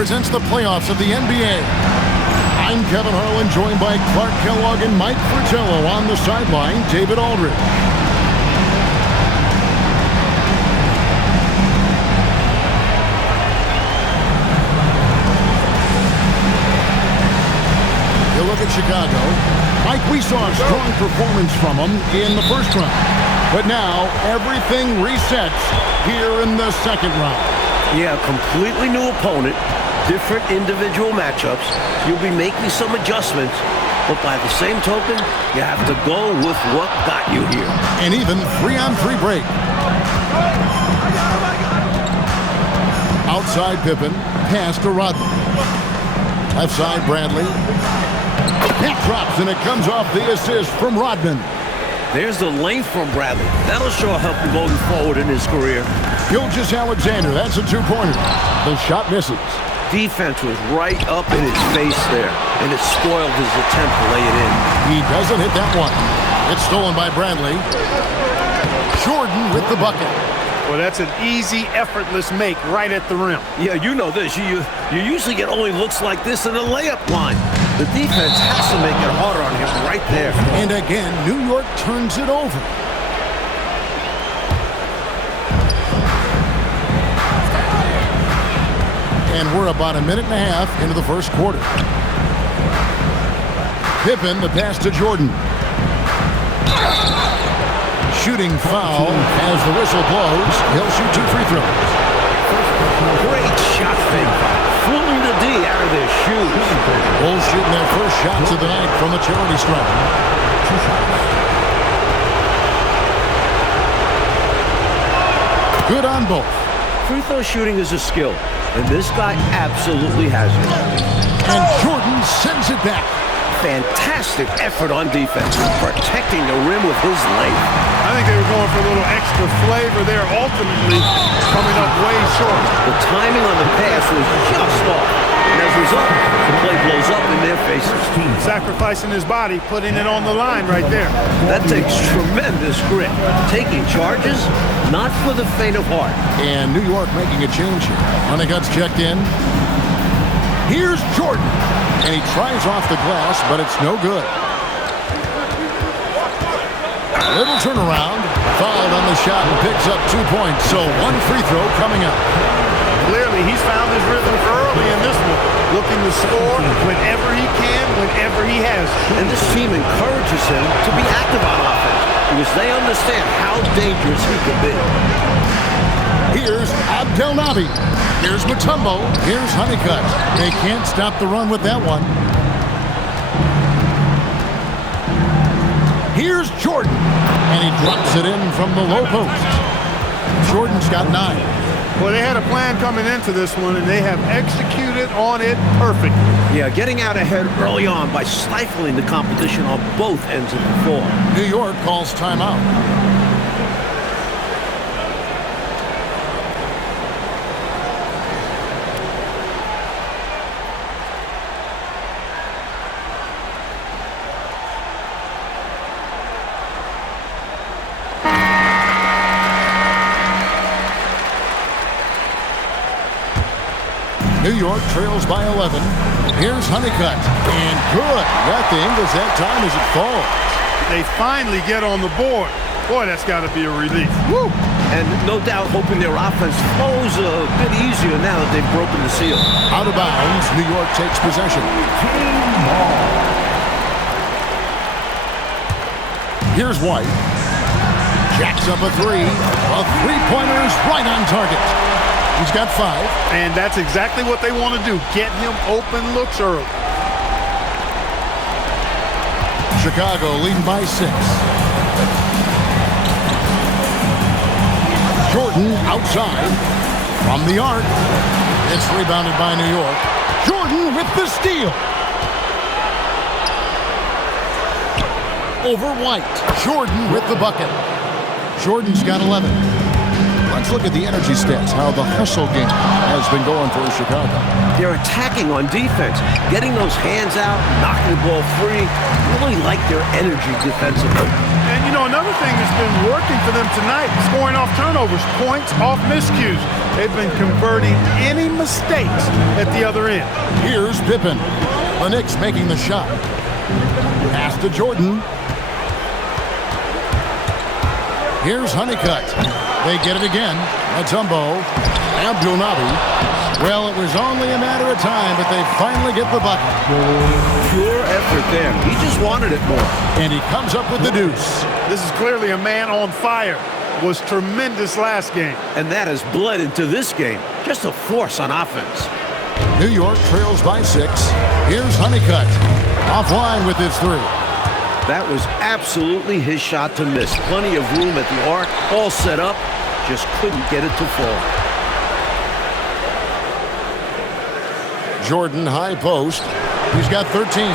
presents the playoffs of the NBA. I'm Kevin Harlan, joined by Clark Kellogg and Mike Fratello. On the sideline, David Aldridge. You look at Chicago. Mike, we saw a strong performance from them in the first round. But now, everything resets here in the second round. Yeah, completely new opponent, different individual matchups. You'll be making some adjustments, but by the same token, you have to go with what got you here. An even 3-on-3 break. Outside Pippen, pass to Rodman. Left side Bradley. That drops, and it comes off the assist from Rodman. There's the length from Bradley. That'll sure help him going forward in his career. Gilgeous-Alexander, that's a two-pointer. The shot misses. Defense was right up in his face there, and it spoiled his attempt to lay it in. He doesn't hit that one. It's stolen by Bradley. Jordan with the bucket. Well, that's an easy, effortless make right at the rim. Yeah, you know this. You usually get only looks like this in a layup line. The defense has to make it harder on him right there. And again, New York turns it over. And we're about a minute and a half into the first quarter. Pippen, the pass to Jordan. Shooting foul as the whistle blows. He'll shoot 2 free throws. Great shot fake. Fooling the D out of their shoes. Bulls shooting their first shots of the night from the charity stripe. Good on both. Free throw shooting is a skill, and this guy absolutely has it. And Jordan sends it back. Fantastic effort on defense, protecting the rim with his length. I think they were going for a little extra flavor there, ultimately coming up way short. The timing on the pass was just off, and as a result, the play blows up in their faces. Sacrificing his body, putting it on the line right there. That takes tremendous grit. Taking charges, not for the faint of heart. And New York making a change here. Honeycutt's checked in. Here's Jordan. And he tries off the glass, but it's no good. Little turnaround. Fouled on the shot and picks up 2 points. So 1 free throw coming up. Clearly, he's found his rhythm early in this one. Looking to score whenever he can, whenever he has. And this team encourages him to be active on offense because they understand how dangerous he can be. Here's Abdelnaby. Here's Mutombo. Here's Honeycutt. They can't stop the run with that one. Here's Jordan. And he drops it in from the low post. Jordan's got 9. Well, they had a plan coming into this one, and they have executed on it perfectly. Yeah, getting out ahead early on by stifling the competition on both ends of the floor. New York calls timeout. New York trails by 11. Here's Honeycutt. And good. Got the Ingles that time as it falls. They finally get on the board. Boy, that's got to be a relief. Woo! And no doubt hoping their offense flows a bit easier now that they've broken the seal. Out of bounds, New York takes possession. Here's White. Jacks up a 3. A three-pointer's right on target. He's got 5. And that's exactly what they want to do. Get him open looks early. Chicago leading by 6. Jordan outside from the arc. It's rebounded by New York. Jordan with the steal. Over White. Jordan with the bucket. Jordan's got 11. Let's look at the energy stats, how the hustle game has been going for Chicago. They're attacking on defense, getting those hands out, knocking the ball free. Really like their energy defensively. And, you know, another other thing that's been working for them tonight, scoring off turnovers, points off miscues. They've been converting any mistakes at the other end. Here's Pippen. The Knicks making the shot. Pass to Jordan. Here's Honeycutt. They get it again. Mutombo. Abdul-Nabi. Well, it was only a matter of time, but they finally get the bucket. Pure effort there. He just wanted it more. And he comes up with the deuce. This is clearly a man on fire. Was tremendous last game. And that has bled into this game. Just a force on offense. New York trails by 6. Here's Honeycutt. Offline with his 3. That was absolutely his shot to miss. Plenty of room at the arc, all set up. Just couldn't get it to fall. Jordan high post. He's got 13.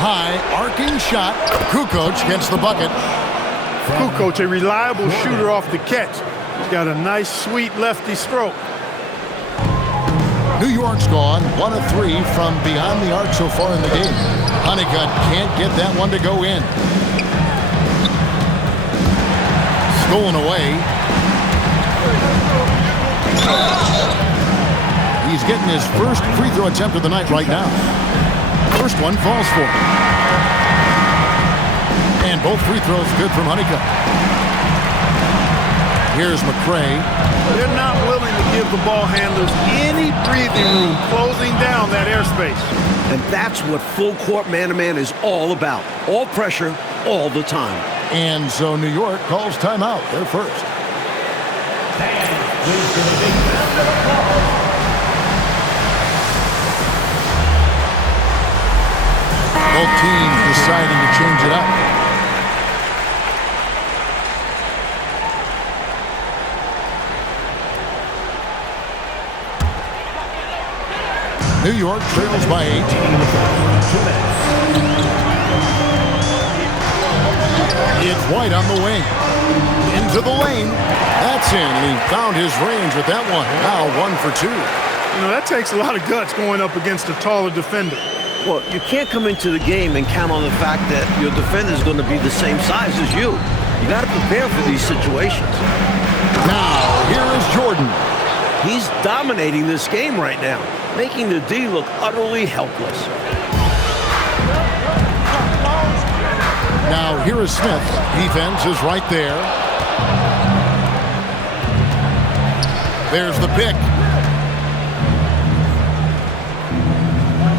High arcing shot. Kukoc gets the bucket. Kukoc, a reliable shooter off the catch. He's got a nice, sweet lefty stroke. New York's gone 1 of 3 from beyond the arc so far in the game. Honeycutt can't get that one to go in. Stolen away. He's getting his first free throw attempt of the night right now. First one falls for him. And both free throws good from Honeycutt. Here's McCray. They're not willing to give the ball handlers any breathing room, closing down that airspace. And that's what full court man-to-man is all about. All pressure, all the time. And so New York calls timeout. They're first. Both teams deciding to change it up. New York trails by 8. It's White on the wing. Into the lane. That's in, and he found his range with that one. Now 1 for 2. You know, that takes a lot of guts going up against a taller defender. Well, you can't come into the game and count on the fact that your defender is going to be the same size as you. You got to prepare for these situations. Now, here is Jordan. He's dominating this game right now, making the D look utterly helpless. Now, here is Smith. Defense is right there. There's the pick.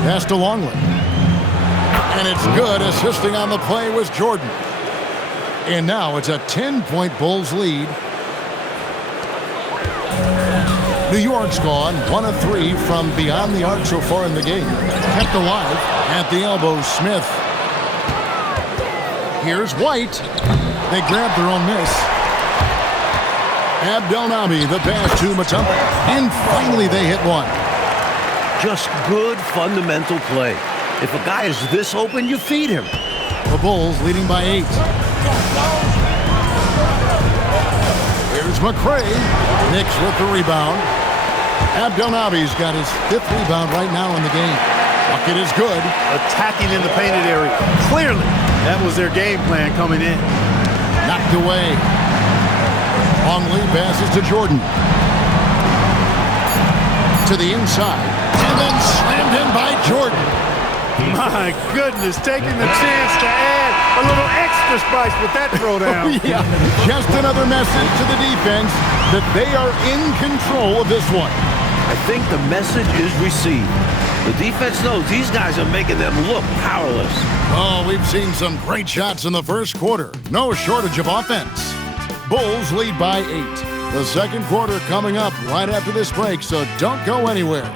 Pass to Longley. And it's good. Assisting on the play was Jordan. And now it's a 10-point Bulls lead. New York's gone 1 of 3 from beyond the arc so far in the game. Kept alive at the elbow, Smith. Here's White. They grab their own miss. Abdel-Nabi, the pass to Mutombo. And finally they hit one. Just good fundamental play. If a guy is this open, you feed him. The Bulls leading by 8. Here's McCray. Knicks with the rebound. Abdel-Nabi's got his 5th rebound right now in the game. Bucket is good. Attacking in the painted area. Clearly, that was their game plan coming in. Knocked away. Longley passes to Jordan. To the inside. And then slammed in by Jordan. My goodness, taking the chance to add a little extra spice with that throwdown. Yeah, just another message to the defense that they are in control of this one. I think the message is received. The defense knows these guys are making them look powerless. Oh, we've seen some great shots in the first quarter. No shortage of offense. Bulls lead by 8. The second quarter coming up right after this break, so don't go anywhere.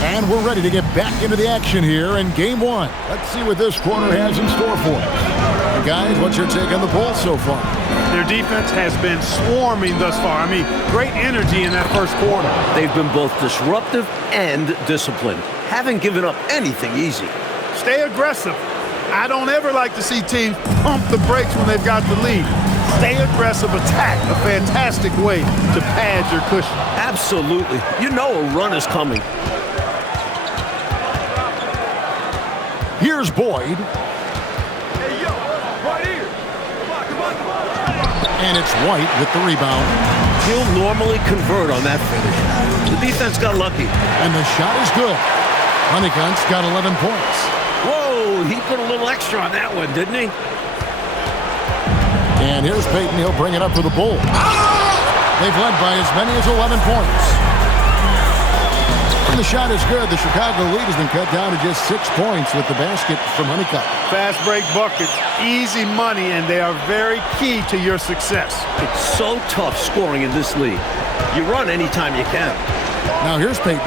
And we're ready to get back into the action here in Game 1. Let's see what this quarter has in store for us. Guys, what's your take on the Bulls so far? Their defense has been swarming thus far. I mean, great energy in that first quarter. They've been both disruptive and disciplined. Haven't given up anything easy. Stay aggressive. I don't ever like to see teams pump the brakes when they've got the lead. Stay aggressive, attack. A fantastic way to pad your cushion. Absolutely. You know a run is coming. Here's Boyd. Hey, yo, right here. Come on. And it's White with the rebound. He'll normally convert on that finish. The defense got lucky. And the shot is good. Honeycutt's got 11 points. Whoa, he put a little extra on that one, didn't he? And here's Payton. He'll bring it up for the Bulls. They've led by as many as 11 points. And the shot is good. The Chicago lead has been cut down to just 6 points with the basket from Honeycutt. Fast break buckets, easy money, and they are very key to your success. It's so tough scoring in this league. You run anytime you can. Now here's Payton.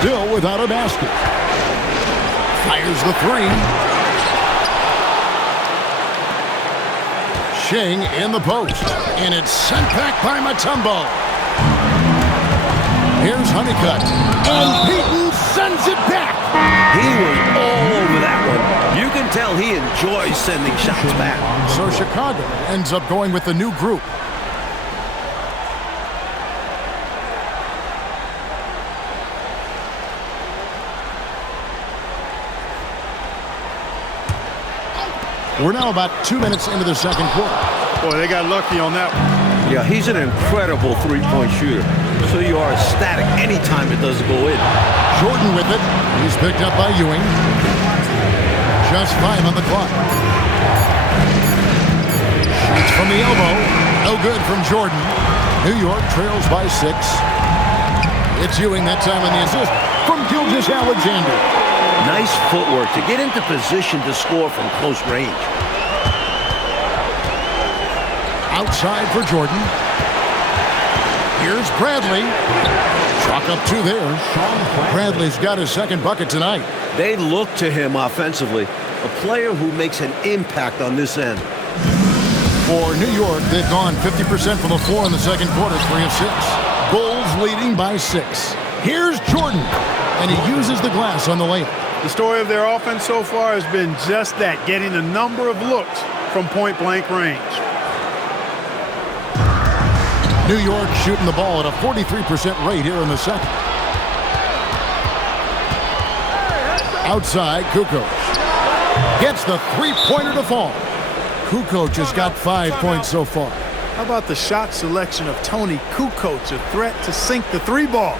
Still without a basket. Fires the three. Shing in the post. And it's sent back by Mutombo. Here's Honeycutt. And Payton sends it back. He was all over that one. You can tell he enjoys sending shots back. So Chicago ends up going with the new group. We're now about 2 minutes into the second quarter. Boy, they got lucky on that one. Yeah, he's an incredible three-point shooter. So you are ecstatic anytime it doesn't go in. Jordan with it. He's picked up by Ewing. Just 5 on the clock. Shoots from the elbow. No good from Jordan. New York trails by 6. It's Ewing that time on the assist from Gilgeous-Alexander. Nice footwork to get into position to score from close range. Outside for Jordan. Here's Bradley. Chalk up 2 there. Bradley's got his second bucket tonight. They look to him offensively. A player who makes an impact on this end. For New York, they've gone 50% from the floor in the second quarter, 3 of 6. Bulls leading by 6. Here's Jordan, and he uses the glass on the layup. The story of their offense so far has been just that, getting a number of looks from point-blank range. New York shooting the ball at a 43% rate here in the second. Outside, Kukoc gets the three-pointer to fall. Kukoc has got 5 points so far. How about the shot selection of Toni Kukoc, a threat to sink the 3-ball?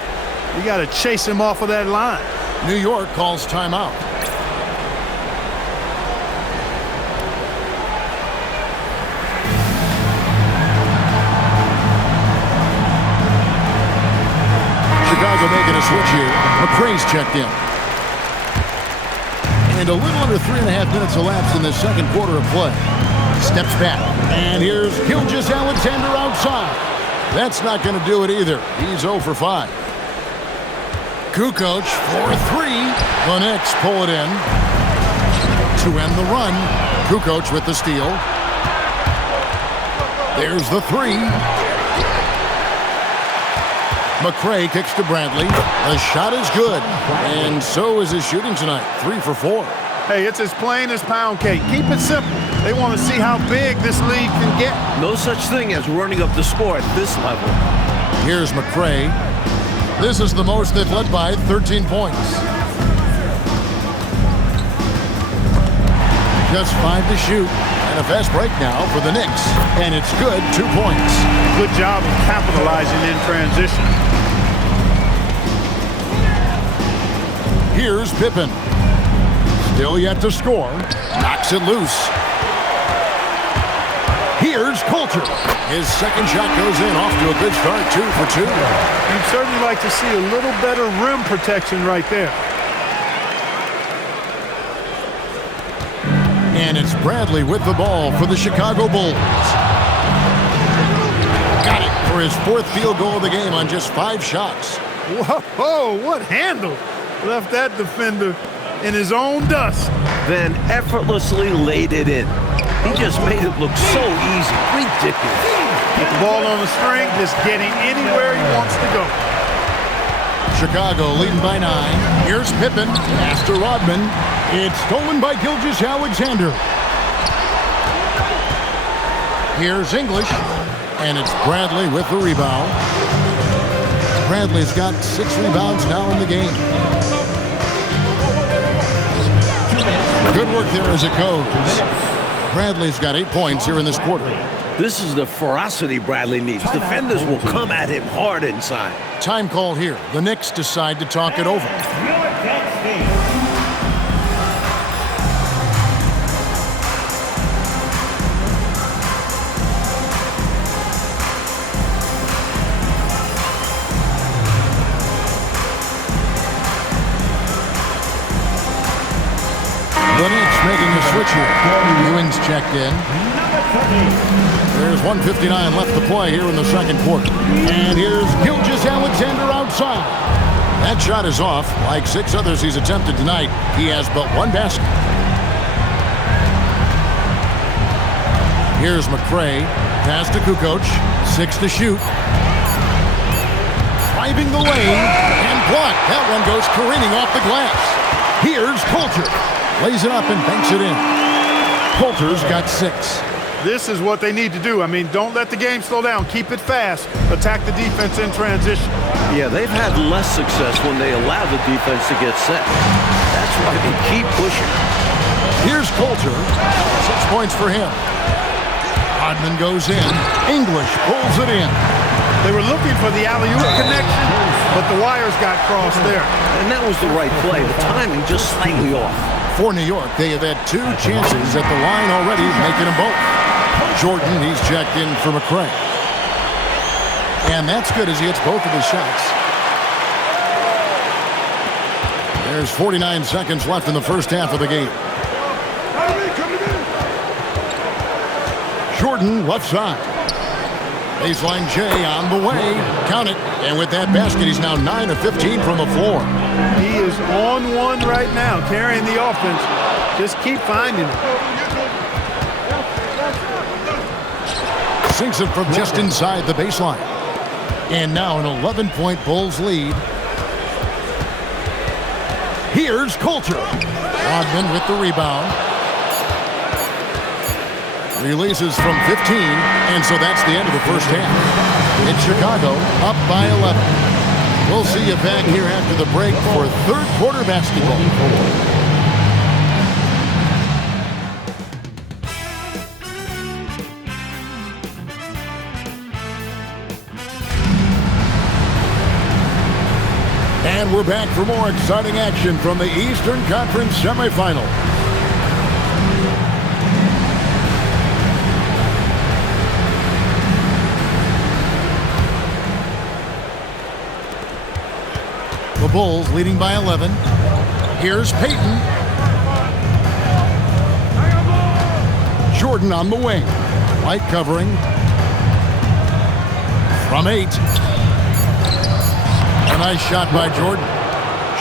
You got to chase him off of that line. New York calls timeout. Chicago making a switch here. McRae's checked in. And a little under 3.5 minutes elapsed in the second quarter of play. Steps back. And here's Gilgeous-Alexander outside. That's not going to do it either. He's 0 for 5. Kukoc for 3. The Knicks pull it in. To end the run, Kukoc with the steal. There's the 3. McRae kicks to Bradley. The shot is good. And so is his shooting tonight. 3 for 4. Hey, it's as plain as pound cake. Keep it simple. They want to see how big this league can get. No such thing as running up the score at this level. Here's McRae. This is the most they've led by, 13 points. Just 5 to shoot. And a fast break now for the Knicks. And it's good, 2 points. Good job of capitalizing in transition. Here's Pippen. Still yet to score. Knocks it loose. Here's Coulter. His second shot goes in, off to a good start, 2 for 2. You'd certainly like to see a little better rim protection right there. And it's Bradley with the ball for the Chicago Bulls. Got it for his 4th field goal of the game on just 5 shots. Whoa, what handle. Left that defender in his own dust. Then effortlessly laid it in. He just made it look so easy. Ridiculous. With the ball on the string, just getting anywhere he wants to go. Chicago leading by 9. Here's Pippen. Pass to Rodman. It's stolen by Gilgeous-Alexander. Here's English. And it's Bradley with the rebound. Bradley's got 6 rebounds now in the game. Good work there as it goes. Bradley's got 8 points here in this quarter. This is the ferocity Bradley needs. Defenders will come at him hard inside. Time call here. The Knicks decide to talk it over. The Knicks making a switch here. Ewing's checked in. There's 1:59 left to play here in the second quarter. And here's Gilgeous-Alexander outside. That shot is off. Like 6 others he's attempted tonight, he has but 1 basket. Here's McRae. Pass to Kukoc. 6 to shoot. Driving the lane and blocked. That one goes careening off the glass. Here's Coulter. Lays it up and banks it in. Coulter's got 6. This is what they need to do. I mean, don't let the game slow down. Keep it fast. Attack the defense in transition. Yeah, they've had less success when they allow the defense to get set. That's why they keep pushing. Here's Coulter. 6 points for him. Rodman goes in. English pulls it in. They were looking for the alley-oop connection, but the wires got crossed there. And that was the right play. The timing just slightly off. For New York, they have had 2 chances at the line already, making them both. Jordan, he's checked in for McRae. And that's good as he hits both of his shots. There's 49 seconds left in the first half of the game. Jordan, left side. Baseline J on the way. Count it. And with that basket, he's now 9 of 15 from the floor. He is on one right now, carrying the offense. Just keep finding it. Sinks it from just inside the baseline. And now an 11-point Bulls lead. Here's Coulter. Rodman with the rebound. Releases from 15, and so that's the end of the first half. It's Chicago up by 11. We'll see you back here after the break for third quarter basketball. And we're back for more exciting action from the Eastern Conference semifinal. The Bulls leading by 11. Here's Payton. Jordan on the wing. Light covering. From 8. A nice shot by Jordan.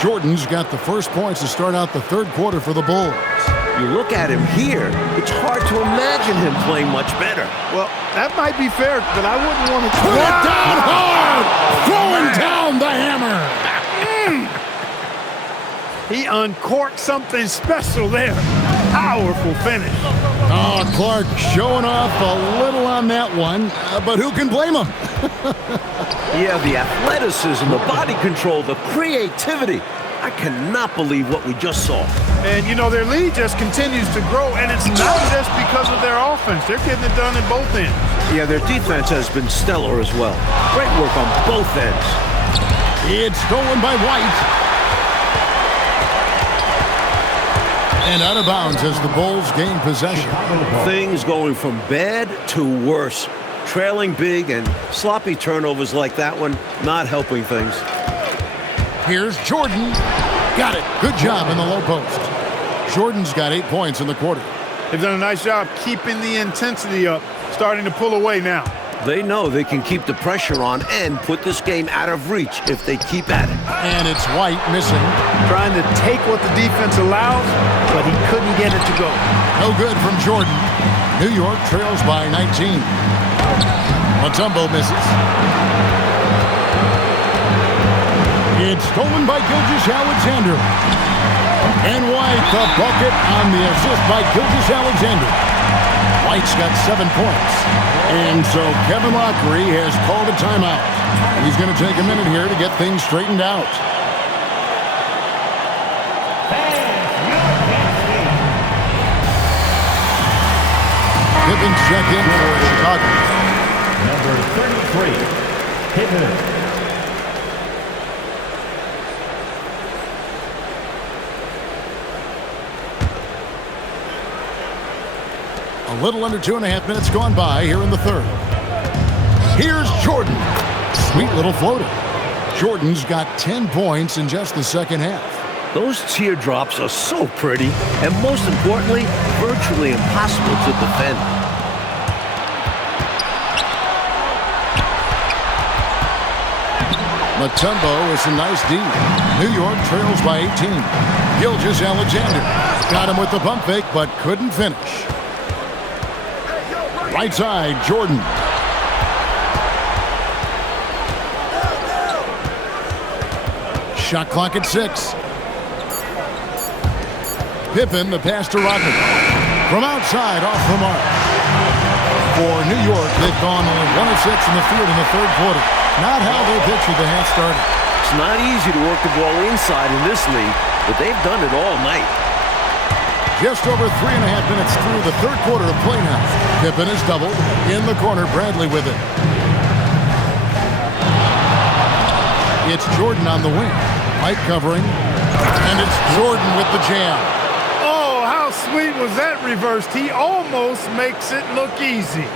Jordan's got the first points to start out the third quarter for the Bulls. You look at him here, it's hard to imagine him playing much better. Well, that might be fair, but I wouldn't want to put it down hard, throwing down the hammer. He uncorked something special there. Powerful finish. Oh, Clark showing off a little on that one, but who can blame him? Yeah, the athleticism, the body control, the creativity. I cannot believe what we just saw. And, you know, their lead just continues to grow, and it's not just because of their offense. They're getting it done in both ends. Yeah, their defense has been stellar as well. Great work on both ends. It's stolen by White. And out of bounds as the Bulls gain possession. Things going from bad to worse. Trailing big and sloppy turnovers like that one, not helping things. Here's Jordan. Got it. Good job in the low post. Jordan's got 8 points in the quarter. They've done a nice job keeping the intensity up, starting to pull away now. They know they can keep the pressure on and put this game out of reach if they keep at it. And it's White missing. Trying to take what the defense allows, but he couldn't get it to go. No good from Jordan. New York trails by 19. Mutombo misses. It's stolen by Gilgeous-Alexander. And White, the bucket on the assist by Gilgeous-Alexander. White's got 7 points. And so Kevin Lockery has called a timeout. He's going to take a minute here to get things straightened out. Pippen check in for Chicago. Number 33, Pippen. A little under 2.5 minutes gone by here in the third. Here's Jordan. Sweet little floater. Jordan's got 10 points in just the second half. Those teardrops are so pretty, and most importantly, virtually impossible to defend. Mutombo is a nice D. New York trails by 18. Gilgeous-Alexander got him with the pump fake, but couldn't finish. Right side, Jordan. Shot clock at 6. Pippen, the pass to Rodman. From outside, off the mark. For New York, they've gone only 1 of 6 in the field in the third quarter. Not how they pictured the half started. It's not easy to work the ball inside in this league, but they've done it all night. Just over 3.5 minutes through the third quarter of play now. Pippen is doubled. In the corner, Bradley with it. It's Jordan on the wing. Mike covering. And it's Jordan with the jam. Oh, how sweet was that reversed? He almost makes it look easy.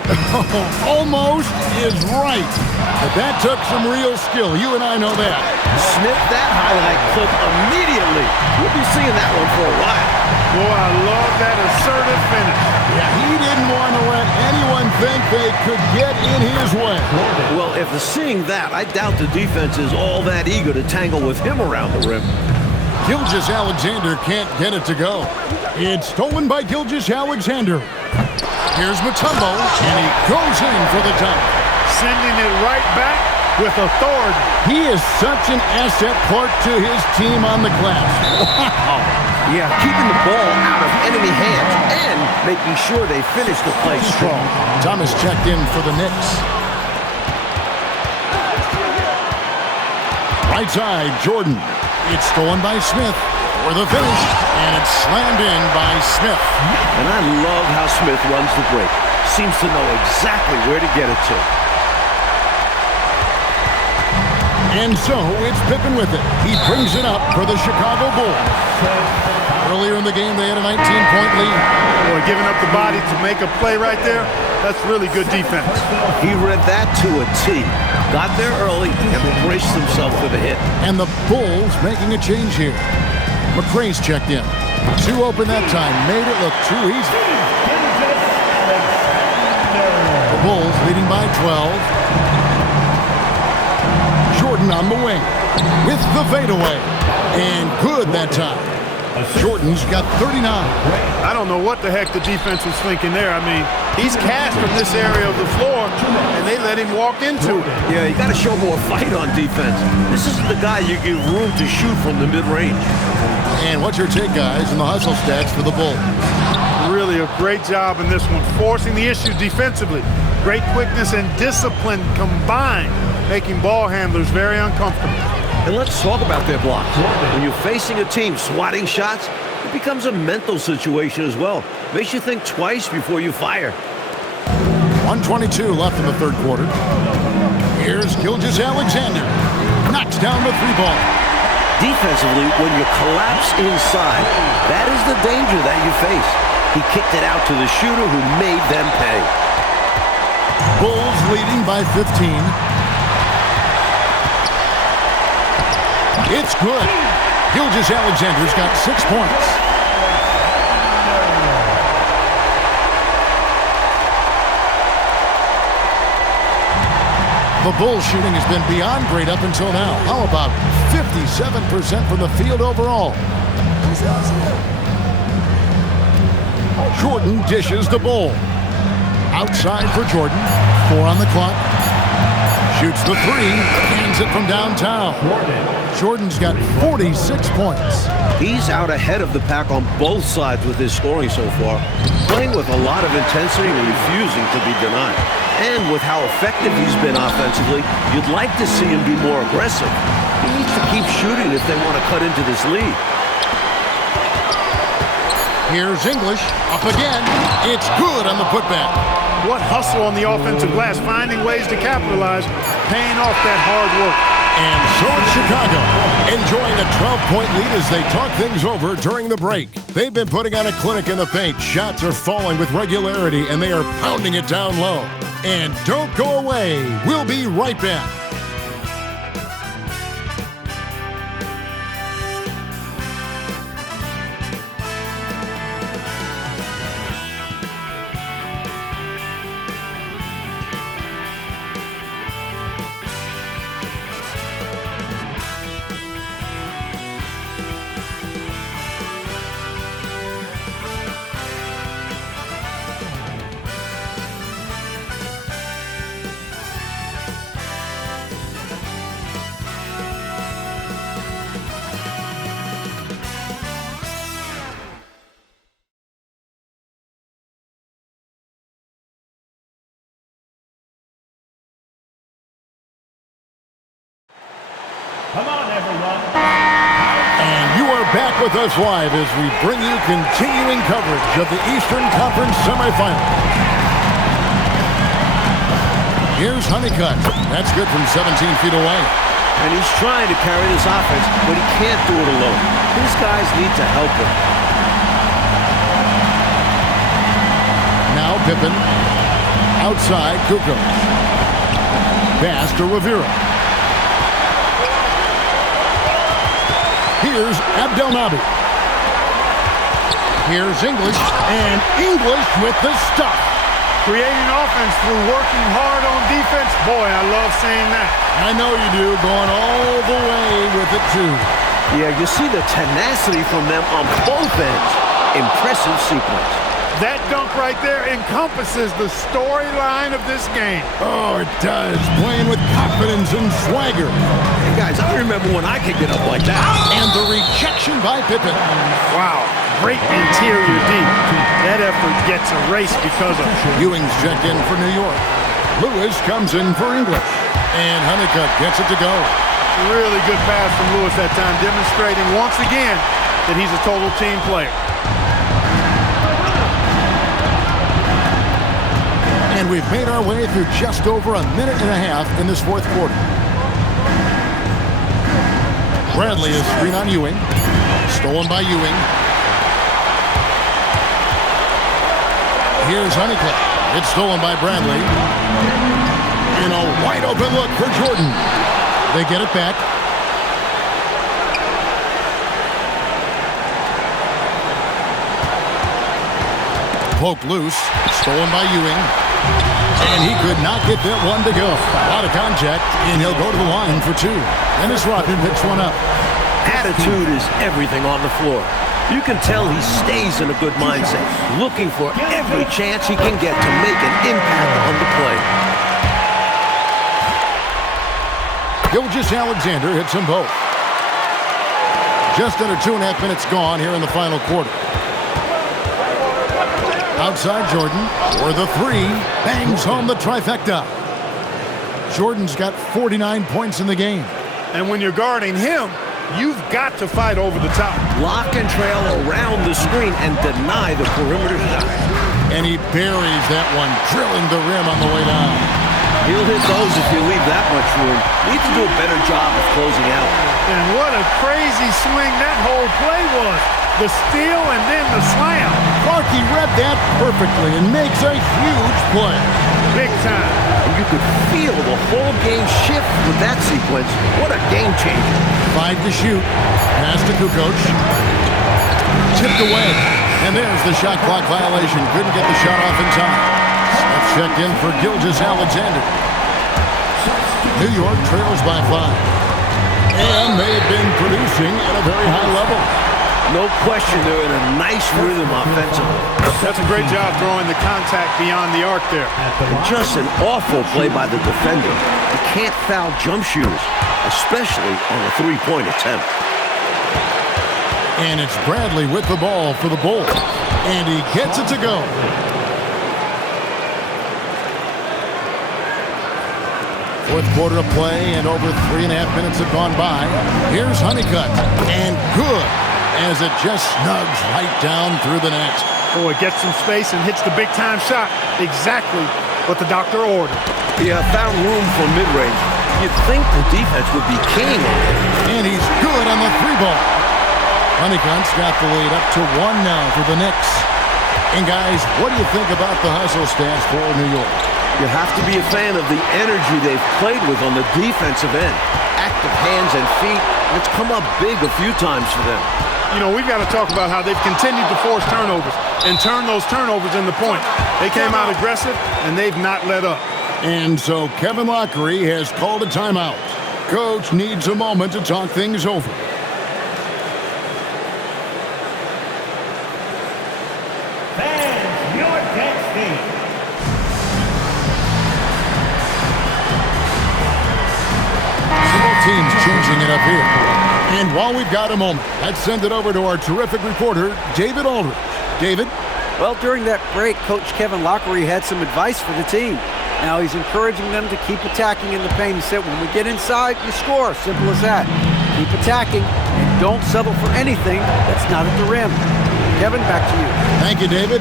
Almost is right. But that took some real skill. You and I know that. Snip that highlight clip immediately. We'll be seeing that one for a while. Boy, I love that assertive finish. Yeah, he didn't want to let anyone think they could get in his way. Well, if seeing that, I doubt the defense is all that eager to tangle with him around the rim. Gilgeous-Alexander can't get it to go. It's stolen by Gilgeous-Alexander. Here's Mutombo, and he goes in for the dunk. Sending it right back with authority. He is such an asset, Clark, to his team on the glass. Wow. Yeah, keeping the ball out of enemy hands and making sure they finish the play strong. Thomas checked in for the Knicks. Right side, Jordan. It's stolen by Smith for the finish, and it's slammed in by Smith. And I love how Smith runs the break. Seems to know exactly where to get it to. And so it's Pippen with it. He brings it up for the Chicago Bulls. Earlier in the game, they had a 19-point lead. Boy, giving up the body to make a play right there, that's really good defense. He read that to a T. Got there early and braced himself for the hit. And the Bulls making a change here. McRae's checked in. 2 open that time. Made it look too easy. The Bulls leading by 12. Jordan on the wing with the fadeaway. And good that time. Jordan's got 39. I don't know what the heck the defense was thinking there. I mean, he's cast from this area of the floor, and they let him walk into it. Yeah, you got to show more fight on defense. This isn't the guy you give room to shoot from the mid-range. And what's your take, guys, in the hustle stats for the Bulls? Really a great job in this one, forcing the issue defensively. Great quickness and discipline combined, making ball handlers very uncomfortable. And let's talk about their blocks. When you're facing a team swatting shots, it becomes a mental situation as well. Makes you think twice before you fire. 1:22 left in the third quarter. Here's Gilgeous-Alexander. Knocks down the 3-ball. Defensively, when you collapse inside, that is the danger that you face. He kicked it out to the shooter who made them pay. Bulls leading by 15. It's good. Gilgeous-Alexander's got 6 points. The Bulls shooting has been beyond great up until now. How about 57% from the field overall? Jordan dishes the ball. Outside for Jordan. 4 on the clock. Shoots the 3. Hands it from downtown. Jordan's got 46 points. He's out ahead of the pack on both sides with his scoring so far, playing with a lot of intensity and refusing to be denied. And with how effective he's been offensively, you'd like to see him be more aggressive. He needs to keep shooting if they want to cut into this lead. Here's English, up again. It's good on the putback. What hustle on the offensive glass, finding ways to capitalize, paying off that hard work. And so it's Chicago, enjoying a 12-point lead as they talk things over during the break. They've been putting on a clinic in the paint. Shots are falling with regularity, and they are pounding it down low. And don't go away. We'll be right back. Come on, everyone. And you are back with us live as we bring you continuing coverage of the Eastern Conference semifinals. Here's Honeycutt. That's good from 17 feet away. And he's trying to carry this offense, but he can't do it alone. His guys need to help him. Now Pippen. Outside, Kukoc. Pass to Rivera. Here's Abdelnaby. Here's English, and English with the stuff. Creating offense through working hard on defense. Boy, I love seeing that. I know you do, going all the way with it, too. Yeah, you see the tenacity from them on both ends. Impressive sequence. That dunk right there encompasses the storyline of this game. Oh, it does. Playing with confidence and swagger. Hey, guys, I remember when I could get up like that. And the rejection by Pippen. Wow, great interior D. That effort gets erased because of Ewing's checked in for New York. Lewis comes in for English. And Honeycutt gets it to go. really good pass from Lewis that time, demonstrating once again that he's a total team player. And we've made our way through just over a minute and a half in this fourth quarter. Bradley is screen on Ewing. Stolen by Ewing. Here's Honeycutt. It's stolen by Bradley. And a wide open look for Jordan. They get it back. Poked loose. Stolen by Ewing. And he could not get that one to go. A lot of contact, and he'll go to the line for two. Dennis Rodman picks one up. Attitude is everything on the floor. You can tell he stays in a good mindset, looking for every chance he can get to make an impact on the play. Gilgeous-Alexander hits them both. Just under 2.5 minutes gone here in the final quarter. Outside Jordan for the three. Bangs home the trifecta. Jordan's got 49 points in the game. And when you're guarding him, you've got to fight over the top. Lock and trail around the screen and deny the perimeter shot. And he buries that one, drilling the rim on the way down. He'll hit those if you leave that much room. Needs to do a better job of closing out. And what a crazy swing that whole play was. The steal and then the slam. Clarkie read that perfectly and makes a huge play. Big time. And you could feel the whole game shift with that sequence. What a game changer. 5 to shoot. Pass to Kukoc. Tipped away. And there's the shot clock violation. Couldn't get the shot off in time. That's checked in for Gilgeous-Alexander. New York trails by 5. And they've been producing at a very high level. No question, they're in a nice rhythm offensively. That's a great job throwing the contact beyond the arc there. And just an awful play by the defender. You can't foul jump shooters, especially on a three-point attempt. And it's Bradley with the ball for the Bulls. And he gets it to go. Fourth quarter of play, and over 3.5 minutes have gone by. Here's Honeycutt, and good, as it just snugs right down through the net. Oh, it gets some space and hits the big-time shot. Exactly what the doctor ordered. Yeah, found room for mid-range. You'd think the defense would be keen on it. And he's good on the three ball. Honeycutt's got the lead up to 1 now for the Knicks. And guys, what do you think about the hustle stats for New York? You have to be a fan of the energy they've played with on the defensive end. Active hands and feet. It's come up big a few times for them. You know, we've got to talk about how they've continued to force turnovers and turn those turnovers into points. They came out aggressive, and they've not let up. And so Kevin Lockery has called a timeout. Coach needs a moment to talk things over. Fans, your next Teams changing it up here. And while we've got a moment, let's send it over to our terrific reporter, David Aldridge. David? Well, during that break, Coach Kevin Lockery had some advice for the team. Now he's encouraging them to keep attacking in the paint. He said, when we get inside, you score. Simple as that. Keep attacking and don't settle for anything that's not at the rim. Kevin, back to you. Thank you, David.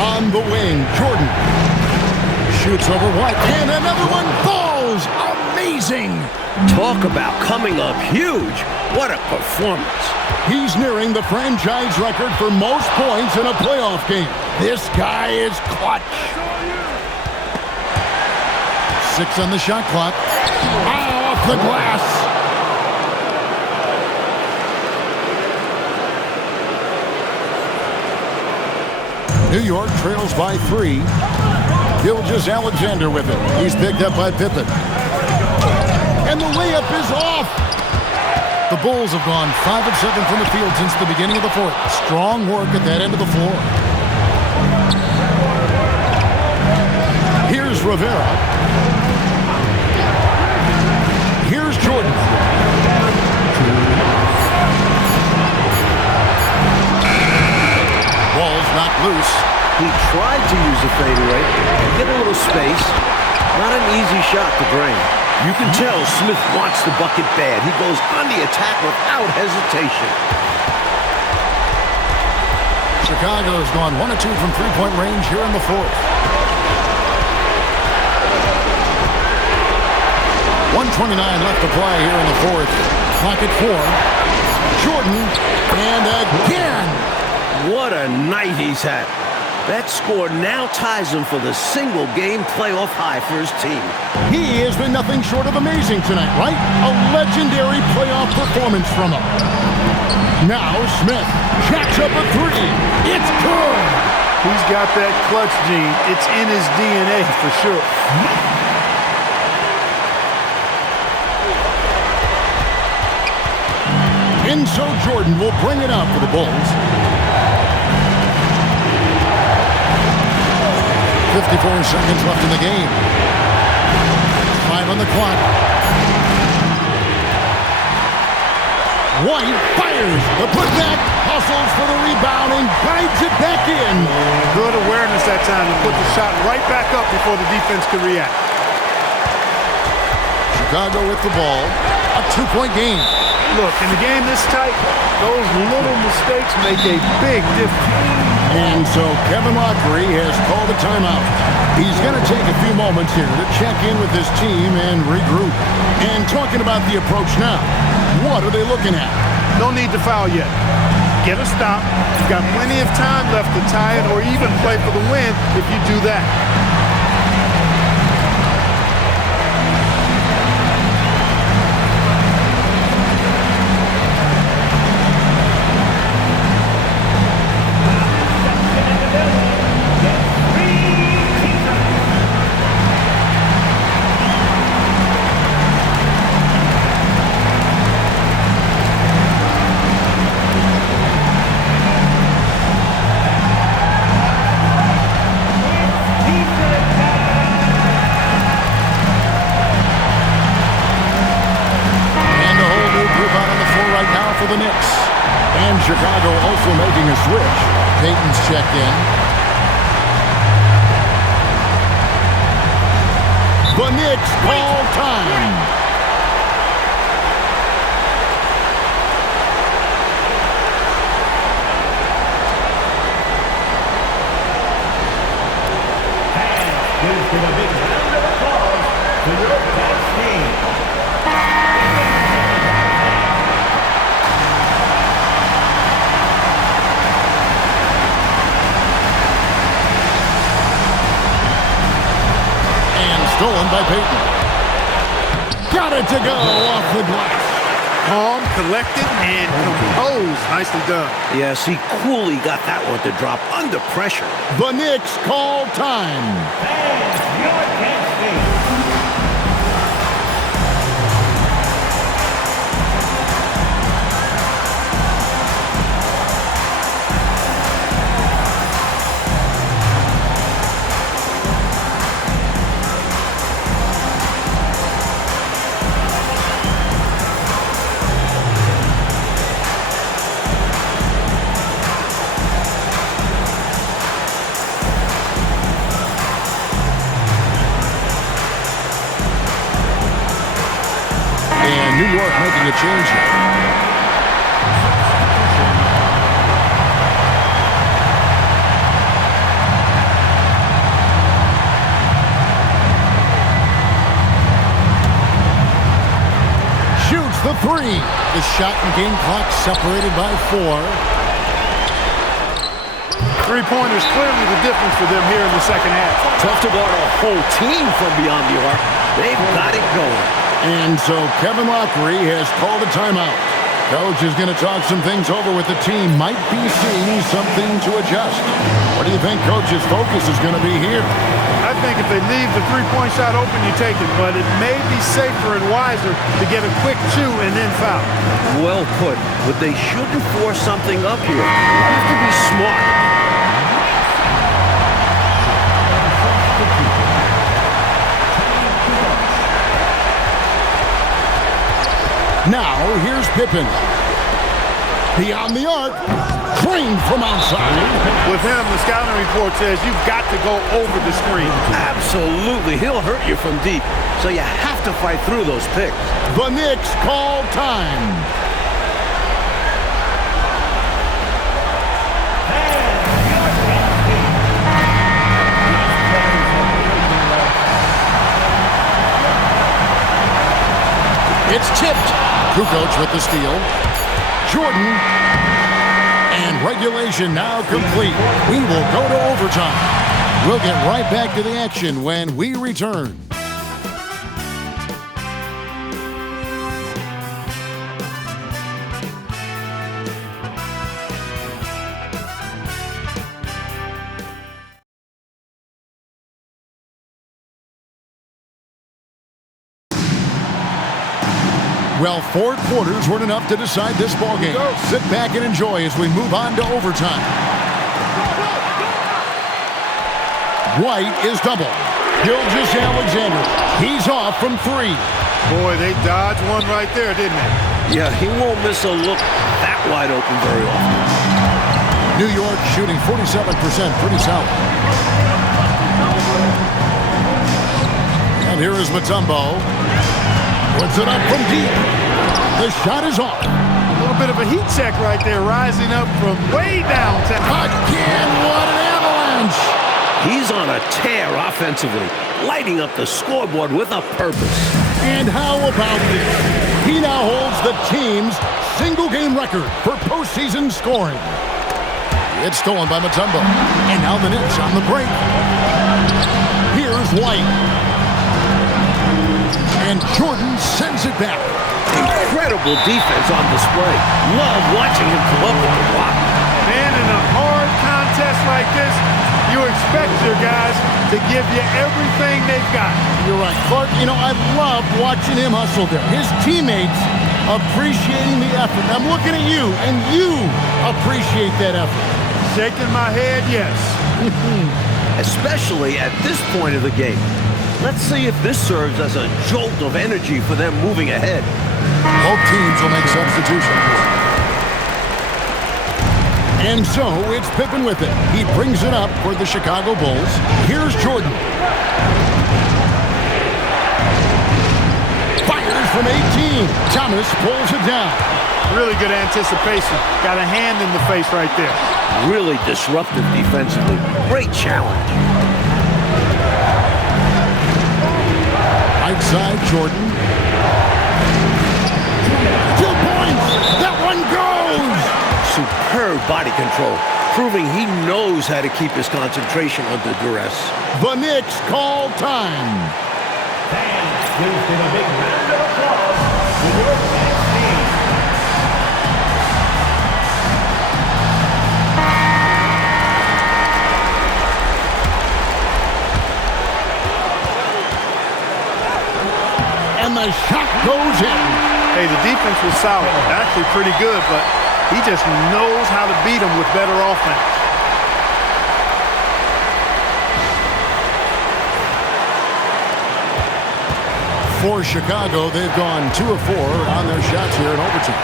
On the wing, Jordan shoots over White, and another one falls. Amazing. Talk about coming up huge. What a performance. He's nearing the franchise record for most points in a playoff game. This guy is clutch. 6 on the shot clock. Oh, off the glass. New York trails by 3. Gilgeous-Alexander with it. He's picked up by Pippen. And the layup is off. The Bulls have gone 5 of 7 from the field since the beginning of the fourth. Strong work at that end of the floor. Here's Rivera. Here's Jordan. Ball's not loose. He tried to use a fadeaway, get a little space. Not an easy shot to drain. You can tell Smith wants the bucket bad. He goes on the attack without hesitation. Chicago's gone 1 of 2 from three-point range here in the fourth. 1:29 left to play here in the fourth. Clock at 4. Jordan, and again. What a night he's had. That score now ties him for the single-game playoff high for his team. He has been nothing short of amazing tonight, right? A legendary playoff performance from him. Now Smith jacks up a 3. It's good. He's got that clutch gene. It's in his DNA for sure. And so Jordan will bring it out for the Bulls. 54 seconds left in the game. 5 on the clock. White fires the putback, hustles for the rebound, and guides it back in. Good awareness that time to put the shot right back up before the defense could react. Chicago with the ball. A 2-point game. Look, in a game this tight, those little mistakes make a big difference. And so Kevin Lockery has called a timeout. He's going to take a few moments here to check in with his team and regroup. And talking about the approach now, what are they looking at? No need to foul yet. Get a stop. You've got plenty of time left to tie it or even play for the win if you do that. Chicago also making a switch. Payton's checked in. The Knicks call time. Gives them a big round of applause to your best team. And stolen by Payton. Got it to go off the glass. Calm, collected, and composed. Nicely done. Yes, he coolly got that one to drop under pressure. The Knicks call time. Fans, your best team. And New York making a change here. Shoots the three. The shot and game clock separated by 4. Three-pointers clearly the difference for them here in the second half. Tough to guard a whole team from beyond the arc. They've got it going. And so Kevin Lockery has called a timeout. Coach is going to talk some things over with the team. Might be seeing something to adjust. What do you think Coach's focus is going to be here? I think if they leave the three-point shot open, you take it. But it may be safer and wiser to get a quick 2 and then foul. Well put, but they shouldn't force something up here. They have to be smart. Now, here's Pippen. Beyond the arc, drained from outside. With him, the scouting report says you've got to go over the screen. Absolutely. He'll hurt you from deep, so you have to fight through those picks. The Knicks call time. It's tipped. Kukoc with the steal. Jordan. And regulation now complete. We will go to overtime. We'll get right back to the action when we return. Well, 4 quarters weren't enough to decide this ballgame. Sit back and enjoy as we move on to overtime. White is double. Gilgeous-Alexander. He's off from 3. Boy, they dodged one right there, didn't they? Yeah, he won't miss a look that wide open very often. New York shooting 47%, pretty solid. And here is Mutombo. Puts it up from deep. The shot is off. A little bit of a heat check right there, rising up from way downtown. Again, what an avalanche! He's on a tear offensively, lighting up the scoreboard with a purpose. And how about this? He now holds the team's single-game record for postseason scoring. It's stolen by Mutombo. And now the Knicks on the break. Here's White. And Jordan sends it back. Incredible defense on display. Love watching him come up with the block. Man, in a hard contest like this, you expect your guys to give you everything they've got. You're right, Clark. You know, I love watching him hustle there. His teammates appreciating the effort. I'm looking at you, and you appreciate that effort. Shaking my head, yes. Especially at this point of the game. Let's see if this serves as a jolt of energy for them moving ahead. Both teams will make substitutions. And so it's Pippen with it. He brings it up for the Chicago Bulls. Here's Jordan. Fires from 18. Thomas pulls it down. Really good anticipation. Got a hand in the face right there. Really disruptive defensively. Great challenge. Right side, Jordan. 2 points. That one goes. Superb body control, proving he knows how to keep his concentration under duress. The Knicks call time. Fans, please give a big round of applause to your next team. And the shot goes in. Hey, the defense was solid. Actually pretty good, but he just knows how to beat them with better offense. For Chicago, they've gone 2 of 4 on their shots here in overtime.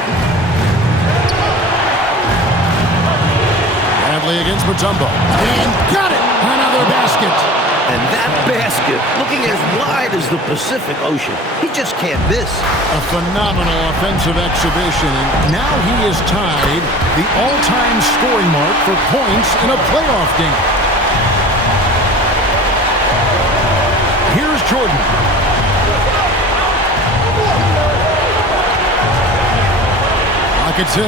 Bradley against Mutombo. And got it! Another basket. And that basket, looking as wide as the Pacific Ocean, he just can't miss. A phenomenal offensive exhibition, and now he has tied the all-time scoring mark for points in a playoff game. Here's Jordan. Pocket 6.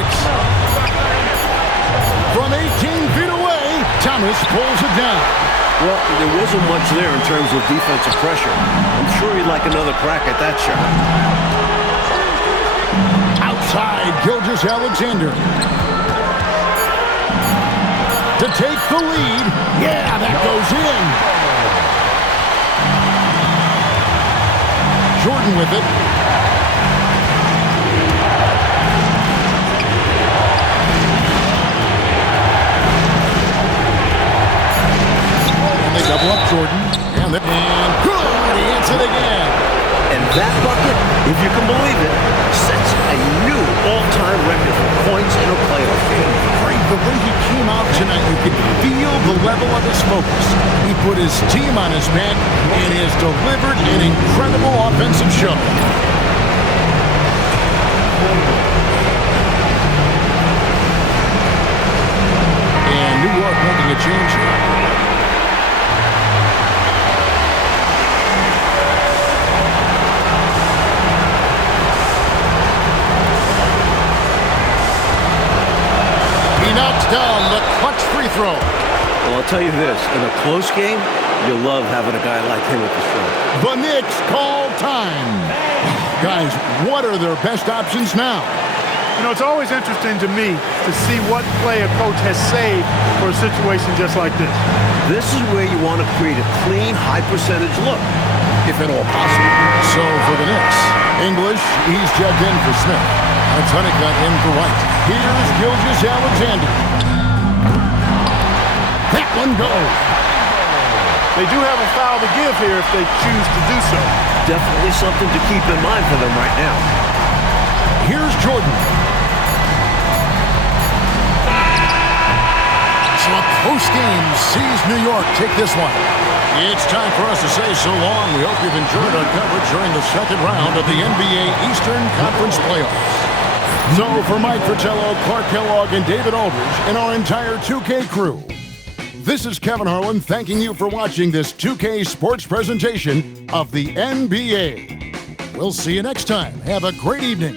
From 18 feet away, Thomas pulls it down. Well, there wasn't much there in terms of defensive pressure. I'm sure he'd like another crack at that shot. Outside, Gilgeous-Alexander. To take the lead. Yeah, that goes in. Jordan with it. They double up Jordan. And good. He hits it again. And that bucket, if you can believe it, sets a new all-time record for points in a playoff game. Frank, the way he came out tonight, you could feel the level of his focus. He put his team on his back and has delivered an incredible offensive show. And New York making a change here. Knocks down the clutch free throw. Well, I'll tell you this, in a close game, you'll love having a guy like him at the show. The Knicks call time. Guys, what are their best options now? You know, it's always interesting to me to see what play a coach has saved for a situation just like this. This is where you want to create a clean, high-percentage look, if at all possible. So for the Knicks, English, he's jabbed in for Smith. That's Honeycutt in for White. Here's Gilgeous-Alexander. That one goes. They do have a foul to give here if they choose to do so. Definitely something to keep in mind for them right now. Here's Jordan. So a close game sees New York take this one. It's time for us to say so long. We hope you've enjoyed our coverage during the second round of the NBA Eastern Conference Playoffs. So for Mike Fratello, Clark Kellogg, and David Aldridge, and our entire 2K crew, this is Kevin Harlan thanking you for watching this 2K sports presentation of the NBA. We'll see you next time. Have a great evening.